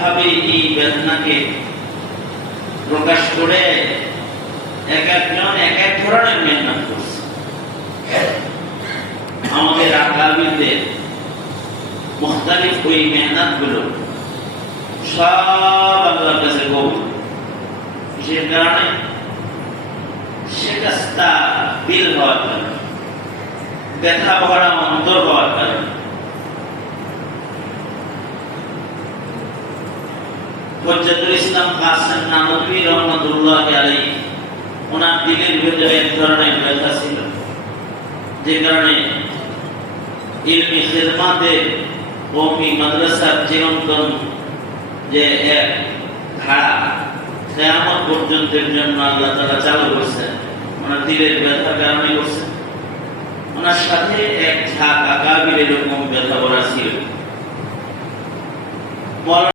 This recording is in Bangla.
ভাবে এই বেদনাকে প্রকাশ করে এক একজন এক এক ধরনের মেহনত করছে। আমাদের আকাবিরদের মুখতালিফ ওই মেহনত গুলো সব আল্লাহর কাছে কবুল। সে কারণে শিকস্তা দিল হওয়ার কারণে, ব্যথা ভরা অন্তর হওয়ার কারণে হুজ্জাতুল ইসলাম কাসেম নানভী রহমাতুল্লাহ আলাইহি ওনার দিলের ভিতরে এক ধরনের ব্যথা ছিল, যে কারণে ইলমি খিদমাতে কওমি মাদ্রাসার চিরন্তন যে এক ধারা কিয়ামত পর্যন্তের জন্য আল্লাহ তাআলা চালু করেছেন, ওনার দিলের ব্যথার কারণে করছেন। ওনার সাথে এক ঝাঁক আকাবির এরকম ব্যথা ভরা ছিল।